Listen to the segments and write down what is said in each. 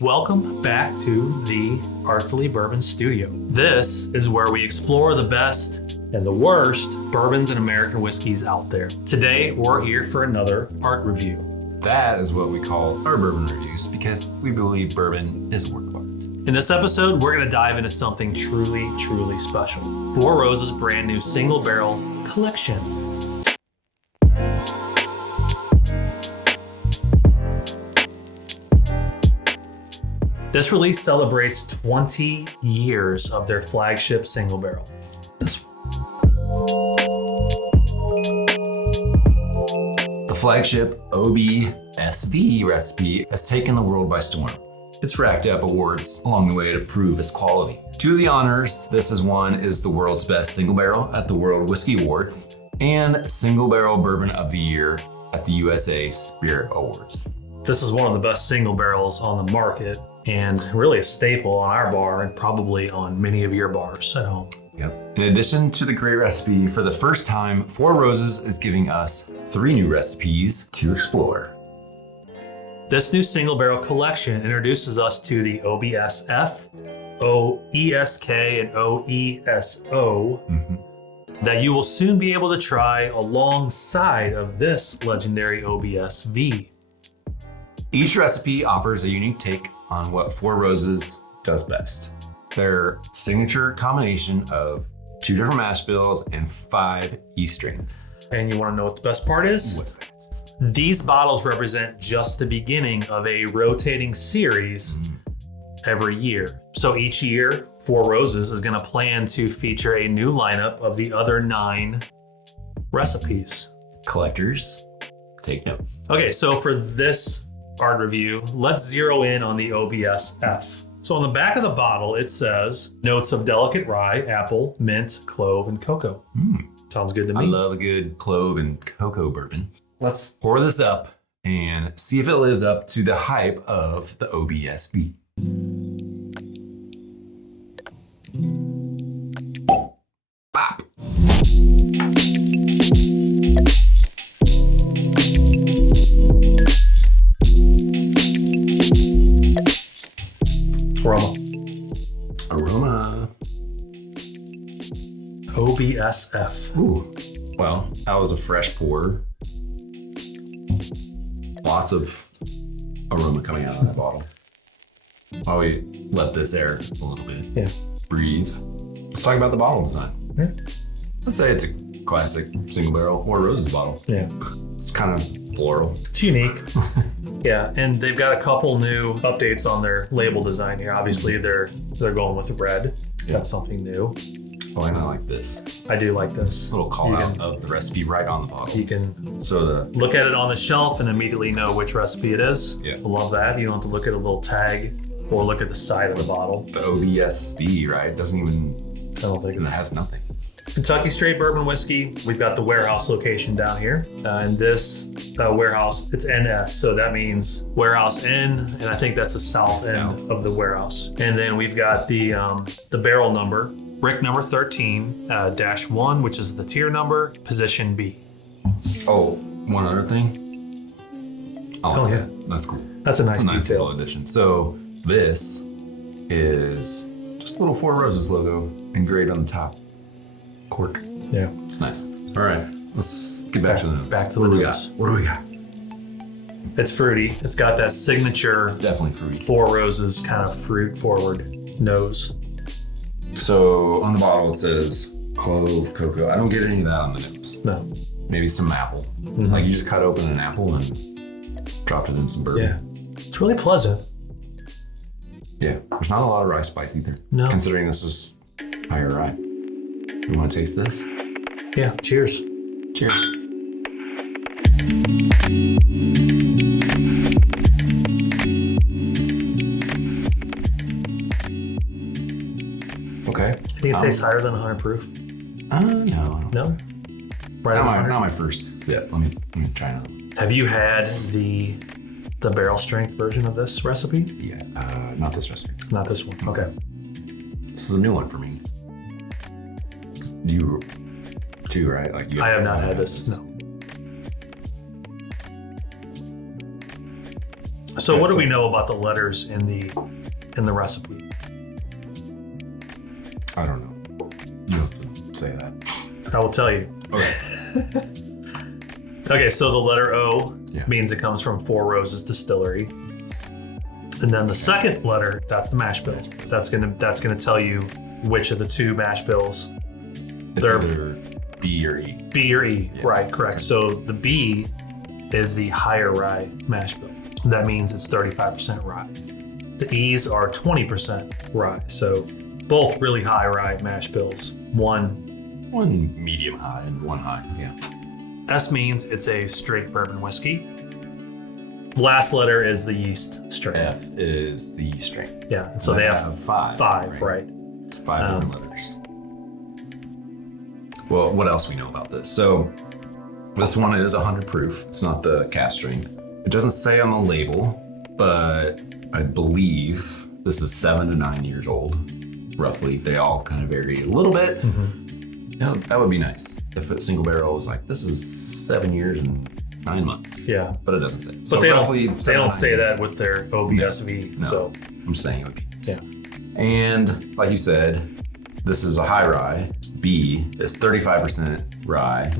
Welcome back to the Artfully Bourbon Studio. This is where we explore the best and the worst bourbons and American whiskeys out there. Today, we're here for another art review. That is what we call our bourbon reviews because we believe bourbon is a work of art. In this episode, we're going to dive into something truly, truly special. Four Roses' brand new single barrel collection. This release celebrates 20 years of their flagship single barrel. The flagship OBSV recipe has taken the world by storm. It's racked up awards along the way to prove its quality. Two of the honors this has won is the world's best single barrel at the World Whiskey Awards and Single Barrel Bourbon of the Year at the USA Spirit Awards. This is one of the best single barrels on the market and really a staple on our bar and probably on many of your bars at home. Yep. In addition to the great recipe, for the first time, Four Roses is giving us 3 new recipes to explore. This new single barrel collection introduces us to the OBSF, OESK, and OESO that you will soon be able to try alongside of this legendary OBSV. Each recipe offers a unique take on what Four Roses does best. Their signature combination of 2 different mash bills and 5 yeast strains. And you want to know what the best part is? What's that? These bottles represent just the beginning of a rotating series every year. So each year, Four Roses is going to plan to feature a new lineup of the other 9 recipes. Collectors, take note. Okay, so for this art review, let's zero in on the OBSF. So on the back of the bottle, it says notes of delicate rye, apple, mint, clove, and cocoa. Sounds good to me. I love a good clove and cocoa bourbon. Let's pour this up and see if it lives up to the hype of the OBSV. Bop. Aroma. OBSF. Ooh. Well, that was a fresh pour. Lots of aroma coming out of that bottle. While we let this air a little bit. Yeah. Breathe. Let's talk about the bottle design. Yeah. Let's say it's a classic single barrel Four Roses bottle. Yeah. It's kind of floral. It's unique. Yeah, and they've got a couple new updates on their label design here. Obviously, they're going with red. Yeah. That's something new. Oh, and I like this. I do like this. Little call out of the recipe right on the bottle. You can So look at it on the shelf and immediately know which recipe it is. Yeah. I love that. You don't have to look at a little tag or look at the side of the bottle. the OBSV, right? Doesn't even, I don't think it it's has nothing. Kentucky Straight Bourbon Whiskey. We've got the warehouse location down here. And this warehouse, it's NS. So that means warehouse N, and I think that's the south end of the warehouse. And then we've got the barrel number, brick number 13-1, which is the tier number, position B. Oh, one other thing. Oh, yeah. yeah. That's cool. That's a nice It's a nice detail. little addition. So this is just a little Four Roses logo engraved on the top. Cork. Yeah. It's nice. All right, let's get back to the notes. Back to What the do we notes. got? What do we got? It's fruity. It's got that signature Definitely fruity. Four Roses kind of fruit forward nose. So on the bottle it says clove, cocoa. I don't get any of that on the nose. No. Maybe some apple. Like you just cut open an apple and dropped it in some bourbon. Yeah. It's really pleasant. Yeah. There's not a lot of rye spice either. No. Considering this is higher rye. You want to taste this? Yeah. Cheers. Cheers. Okay. I think it tastes higher than 100 proof. No. No? Right Not at my, 100? not my first sip. Let me try another. Have you had the barrel strength version of this recipe? Yeah. Not this recipe. Not this one. Okay. This is a new one for me. You too, right? Like you I have not had this. No. So what do we know about the letters in the recipe? I don't know. You have to say that. I will tell you. Okay. Okay, so the letter O means it comes from Four Roses Distillery. And then the second letter, that's the mash bill. That's gonna tell you which of the two mash bills. It's either B or E. B or E, Yeah. right, correct. Okay. So the B is the higher rye mash bill. That means it's 35% rye. The E's are 20% rye. So both really high rye mash bills. One medium high and one high, yeah. S means it's a straight bourbon whiskey. Last letter is the yeast strain. F is the strain. Yeah, so they have five, right? It's 5 different letters. Well, what else we know about this? So this one is 100 proof. It's not the cask strength. It doesn't say on the label, but I believe this is 7 to 9 years old, roughly. They all kind of vary a little bit. Yeah, that would be nice if a single barrel was like, this is 7 years and 9 months. Yeah. But it doesn't say. But So they roughly don't say that with their OBSV. No. So I'm saying it would be nice. yeah. And like you said, this is a high rye. B is 35% rye,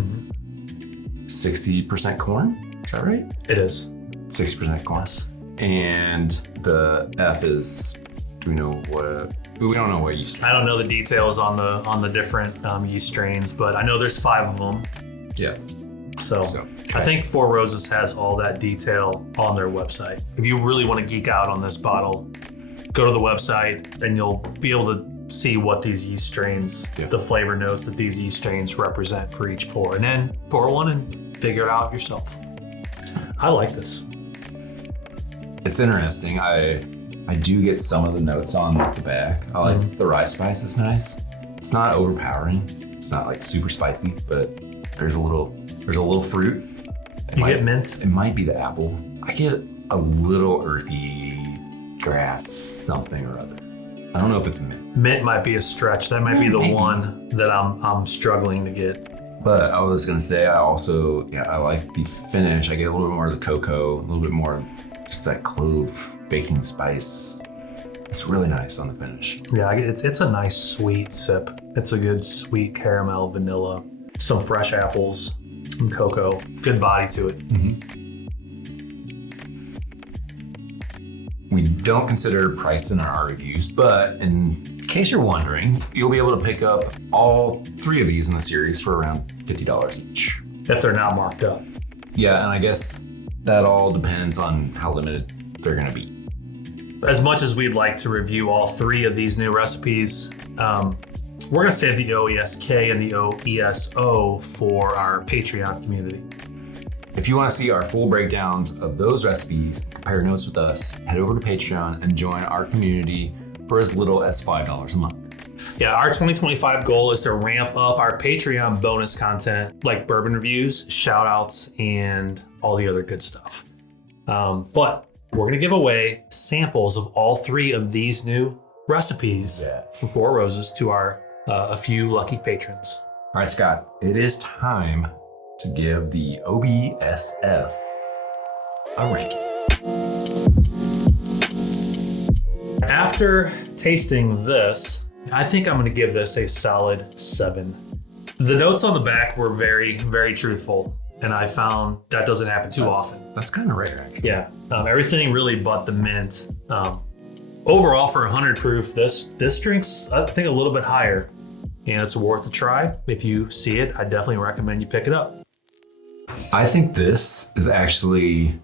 60% corn. Is that right? It is. 60% corn. Yes. And the F is, do we know what? We don't know what yeast. I don't know the details on the different yeast strains, but I know there's 5 of them. Yeah. So okay. I think Four Roses has all that detail on their website. If you really want to geek out on this bottle, go to the website and you'll be able to see what these yeast strains, the flavor notes that these yeast strains represent for each pour. And then pour one and figure it out yourself. I like this. It's interesting. I do get some of the notes on the back. I like the rye spice is nice. It's not overpowering. It's not like super spicy, but there's a little fruit. You get mint. It might be the apple. I get a little earthy grass something or other. I don't know if it's mint. Mint might be a stretch. That might be the one that I'm struggling to get. But I was gonna say I like the finish. I get a little bit more of the cocoa, a little bit more just that clove baking spice. It's really nice on the finish. Yeah, it's a nice sweet sip. It's a good sweet caramel, vanilla, some fresh apples, and cocoa. Good body to it. We don't consider price in our reviews, but in case you're wondering, you'll be able to pick up all 3 of these in the series for around $50 each. If they're not marked up. Yeah, and I guess that all depends on how limited they're gonna be. As much as we'd like to review all 3 of these new recipes, we're gonna save the OESK and the OESO for our Patreon community. If you want to see our full breakdowns of those recipes, compare notes with us, head over to Patreon and join our community for as little as $5 a month. Yeah, our 2025 goal is to ramp up our Patreon bonus content like bourbon reviews, shout outs, and all the other good stuff. But we're going to give away samples of all 3 of these new recipes from Four Roses to our a few lucky patrons. All right, Scott, it is time to give the OBSF a ranking. After tasting this, I think I'm going to give this a solid 7. The notes on the back were very, very truthful, and I found that doesn't happen too often. That's kind of rare, actually. Yeah, everything really but the mint. Overall, for 100 proof, this drink's, I think, a little bit higher, and it's worth a try. If you see it, I definitely recommend you pick it up. I think this is actually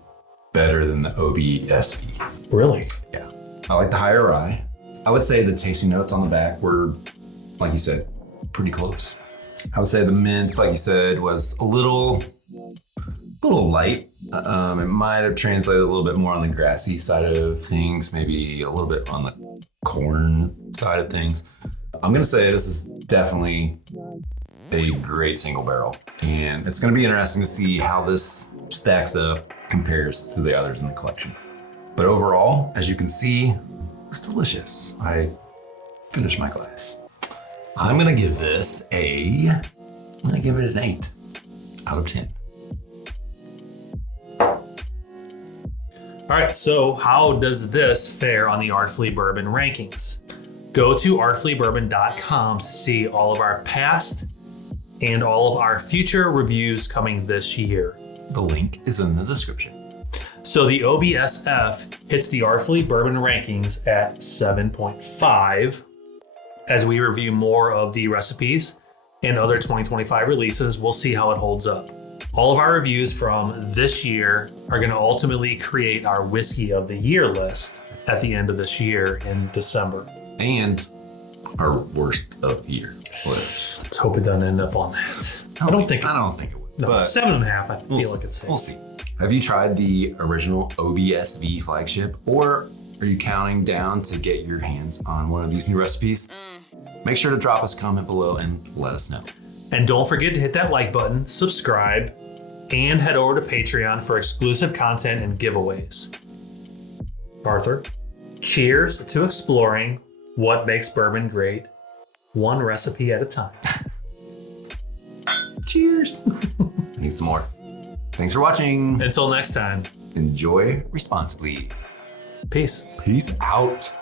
better than the OBSV. Really? Yeah. I like the higher rye. I would say the tasting notes on the back were, like you said, pretty close. I would say the mint, like you said, was a little light. It might have translated a little bit more on the grassy side of things, maybe a little bit on the corn side of things. I'm going to say this is definitely a great single barrel, and it's going to be interesting to see how this stacks up, compares to the others in the collection. But overall, as you can see, it's delicious. I finished my glass. I'm going to give this I'm going to give it an 8 out of 10. All right, so how does this fare on the Artfully Bourbon rankings? Go to artfullybourbon.com to see all of our past and all of our future reviews coming this year. The link is in the description. So the OBSF hits the Artfully Bourbon rankings at 7.5. As we review more of the recipes and other 2025 releases, we'll see how it holds up. All of our reviews from this year are going to ultimately create our Whiskey of the Year list at the end of this year in December. And our worst of the year list. Let's hope it doesn't end up on that. I don't think it would. No, but 7.5, I feel like it's safe. We'll see. Have you tried the original OBSV flagship, or are you counting down to get your hands on one of these new recipes? Make sure to drop us a comment below and let us know. And don't forget to hit that like button, subscribe, and head over to Patreon for exclusive content and giveaways. Arthur, cheers to exploring what makes bourbon great, one recipe at a time. Cheers. Need some more. Thanks for watching. Until next time, Enjoy responsibly. peace. Peace out.